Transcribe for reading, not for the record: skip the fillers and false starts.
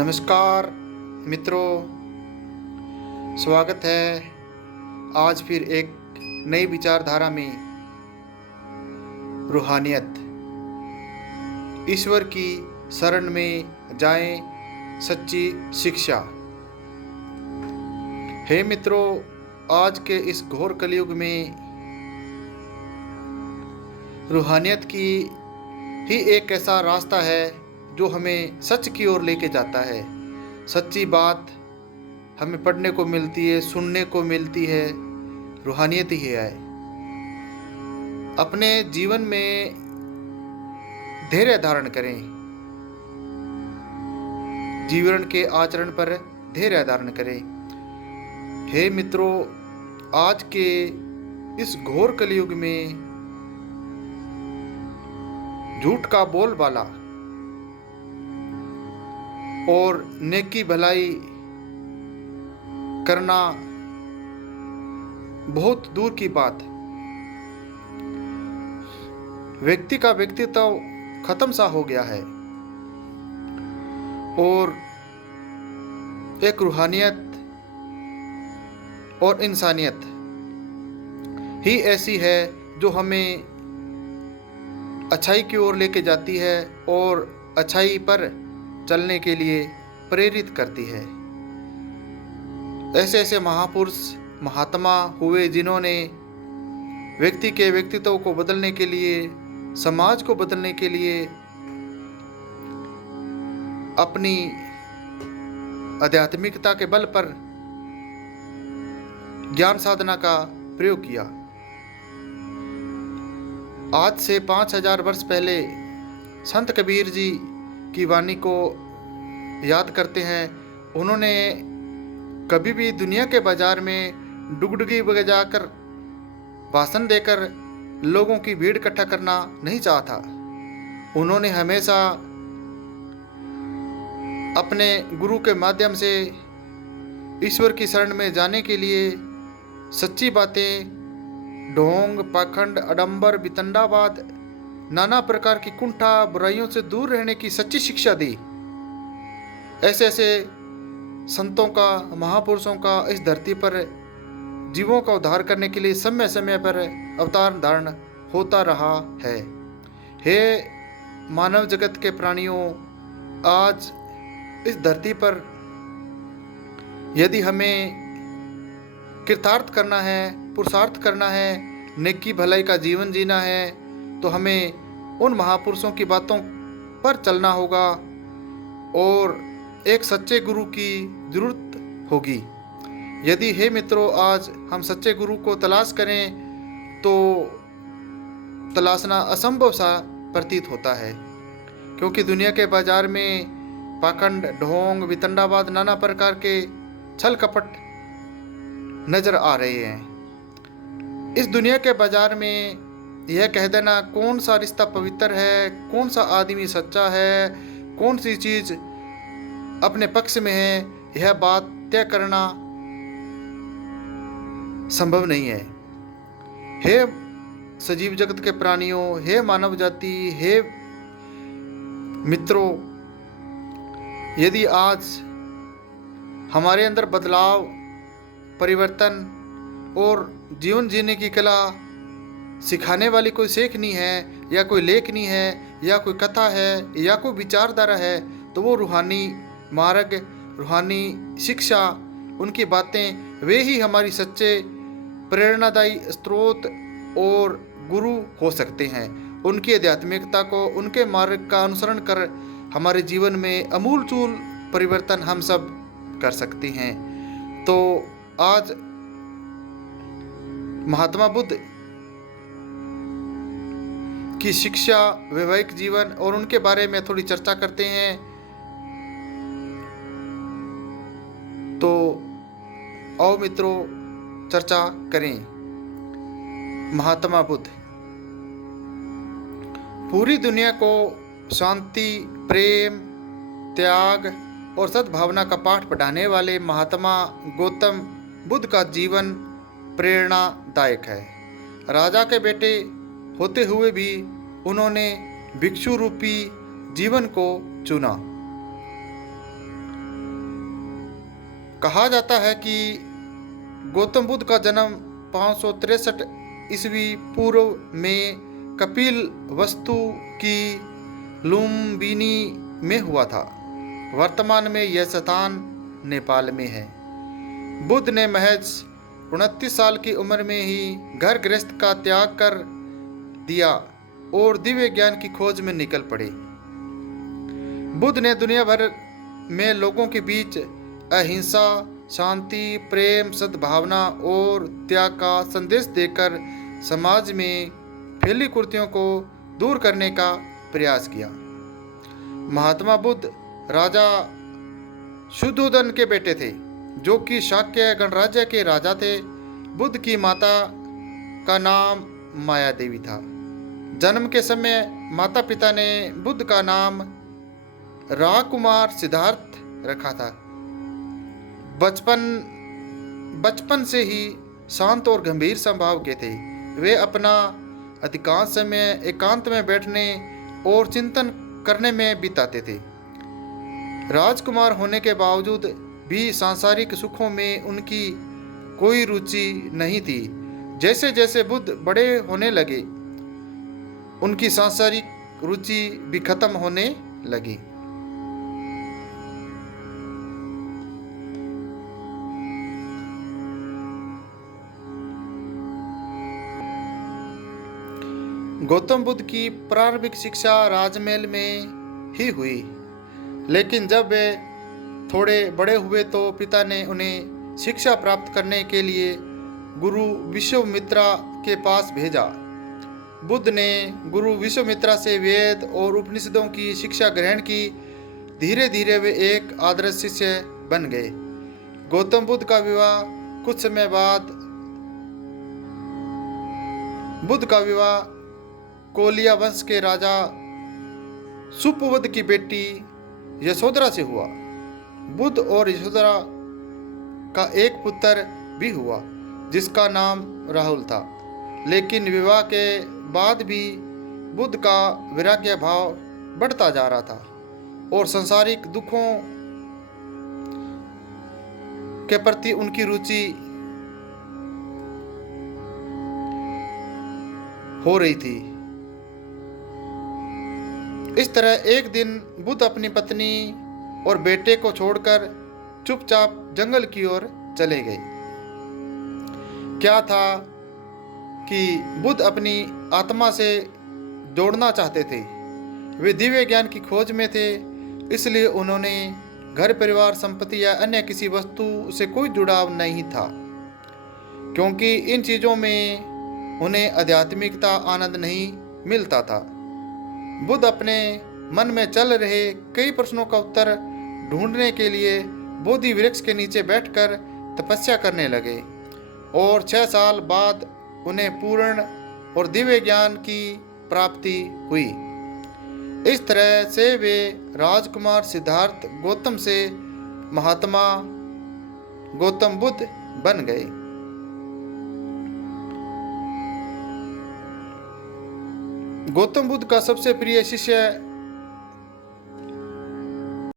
नमस्कार मित्रों, स्वागत है आज फिर एक नई विचारधारा में। रूहानियत, ईश्वर की शरण में जाएं, सच्ची शिक्षा। हे मित्रों, आज के इस घोर कलयुग में रूहानियत की ही एक ऐसा रास्ता है जो हमें सच की ओर लेके जाता है। सच्ची बात हमें पढ़ने को मिलती है, सुनने को मिलती है, रूहानियत ही है। अपने जीवन में धैर्य धारण करें, जीवन के आचरण पर धैर्य धारण करें। हे मित्रों, आज के इस घोर कलयुग में झूठ का बोलबाला और नेकी भलाई करना बहुत दूर की बात। व्यक्ति का व्यक्तित्व खत्म सा हो गया है और एक रूहानियत और इंसानियत ही ऐसी है जो हमें अच्छाई की ओर लेके जाती है और अच्छाई पर चलने के लिए प्रेरित करती है। ऐसे ऐसे महापुरुष महात्मा हुए जिन्होंने व्यक्ति के व्यक्तित्व को बदलने के लिए, समाज को बदलने के लिए अपनी आध्यात्मिकता के बल पर ज्ञान साधना का प्रयोग किया। आज से 5000 वर्ष पहले संत कबीर जी की वाणी को याद करते हैं। उन्होंने कभी भी दुनिया के बाजार में डुगडुगी बजाकर भाषण देकर लोगों की भीड़ इकट्ठा करना नहीं चाहा था। उन्होंने हमेशा अपने गुरु के माध्यम से ईश्वर की शरण में जाने के लिए सच्ची बातें, ढोंग, पाखंड, आडंबर, वितंडावाद, नाना प्रकार की कुंठा बुराइयों से दूर रहने की सच्ची शिक्षा दी। ऐसे ऐसे संतों का, महापुरुषों का इस धरती पर जीवों का उद्धार करने के लिए समय समय पर अवतार धारण होता रहा है। हे मानव जगत के प्राणियों, आज इस धरती पर यदि हमें कृतार्थ करना है, पुरुषार्थ करना है, नेकी भलाई का जीवन जीना है, तो हमें उन महापुरुषों की बातों पर चलना होगा और एक सच्चे गुरु की जरूरत होगी। यदि हे मित्रों, आज हम सच्चे गुरु को तलाश करें तो तलाशना असंभव सा प्रतीत होता है, क्योंकि दुनिया के बाजार में पाखंड, ढोंग, वितंडावाद, नाना प्रकार के छल कपट नजर आ रहे हैं। इस दुनिया के बाजार में यह कह देना कौन सा रिश्ता पवित्र है, कौन सा आदमी सच्चा है, कौन सी चीज अपने पक्ष में है, यह बात तय करना संभव नहीं है। हे सजीव जगत के प्राणियों, हे मानव जाति, हे मित्रों, यदि आज हमारे अंदर बदलाव, परिवर्तन और जीवन जीने की कला सिखाने वाली कोई सीखनी है, या कोई लेखनी है, या कोई कथा है, या कोई विचारधारा है, तो वो रूहानी मार्ग, रूहानी शिक्षा, उनकी बातें, वे ही हमारी सच्चे प्रेरणादायी स्रोत और गुरु हो सकते हैं। उनकी आध्यात्मिकता को, उनके मार्ग का अनुसरण कर हमारे जीवन में अमूलचूल परिवर्तन हम सब कर सकते हैं। तो आज महात्मा बुद्ध की शिक्षा, वैवाहिक जीवन और उनके बारे में थोड़ी चर्चा करते हैं। तो आओ मित्रों, चर्चा करें। महात्मा बुद्ध पूरी दुनिया को शांति, प्रेम, त्याग और सद्भावना का पाठ पढ़ाने वाले महात्मा गौतम बुद्ध का जीवन प्रेरणादायक है। राजा के बेटे होते हुए भी उन्होंने भिक्षु रूपी जीवन को चुना। कहा जाता है कि गौतम बुद्ध का जन्म 563 ईस्वी पूर्व में कपिल वस्तु की लुम्बिनी में हुआ था। वर्तमान में यह स्थान नेपाल में है। बुद्ध ने महज 29 साल की उम्र में ही घर गृहस्थ का त्याग कर दिया और दिव्य ज्ञान की खोज में निकल पड़े। बुद्ध ने दुनिया भर में लोगों के बीच अहिंसा, शांति, प्रेम, सद्भावना और त्याग का संदेश देकर समाज में फैली कुरीतियों को दूर करने का प्रयास किया। महात्मा बुद्ध राजा शुद्धोधन के बेटे थे, जो कि शाक्य गणराज्य के राजा थे। बुद्ध की माता का नाम माया देवी था। जन्म के समय माता पिता ने बुद्ध का नाम राजकुमार सिद्धार्थ रखा था। बचपन से ही शांत और गंभीर स्वभाव के थे। वे अपना अधिकांश समय एकांत में बैठने और चिंतन करने में बिताते थे। राजकुमार होने के बावजूद भी सांसारिक सुखों में उनकी कोई रुचि नहीं थी। जैसे जैसे बुद्ध बड़े होने लगे, उनकी सांसारिक रुचि भी खत्म होने लगी। गौतम बुद्ध की प्रारंभिक शिक्षा राजमहल में ही हुई, लेकिन जब वे थोड़े बड़े हुए तो पिता ने उन्हें शिक्षा प्राप्त करने के लिए गुरु विश्वामित्रा के पास भेजा। बुद्ध ने गुरु विश्वामित्रा से वेद और उपनिषदों की शिक्षा ग्रहण की। धीरे धीरे वे एक आदर्श शिष्य बन गए। गौतम बुद्ध का विवाह कुछ समय बाद बुद्ध का विवाह कोलिया वंश के राजा सुपवद की बेटी यशोधरा से हुआ। बुद्ध और यशोधरा का एक पुत्र भी हुआ, जिसका नाम राहुल था। लेकिन विवाह के बाद भी बुद्ध का वैराग्य भाव बढ़ता जा रहा था और सांसारिक दुखों के प्रति उनकी रुचि हो रही थी। इस तरह एक दिन बुद्ध अपनी पत्नी और बेटे को छोड़कर चुपचाप जंगल की ओर चले गए। क्या था कि बुद्ध अपनी आत्मा से जोड़ना चाहते थे। वे दिव्य ज्ञान की खोज में थे, इसलिए उन्होंने घर, परिवार, संपत्ति या अन्य किसी वस्तु से कोई जुड़ाव नहीं था, क्योंकि इन चीज़ों में उन्हें आध्यात्मिकता आनंद नहीं मिलता था। बुद्ध अपने मन में चल रहे कई प्रश्नों का उत्तर ढूंढने के लिए बोधि वृक्ष के नीचे बैठकर तपस्या करने लगे और 6 साल बाद उन्हें पूर्ण और दिव्य ज्ञान की प्राप्ति हुई। इस तरह से वे राजकुमार सिद्धार्थ गौतम से महात्मा गौतम बुद्ध बन गए। गौतम बुद्ध का सबसे प्रिय शिष्य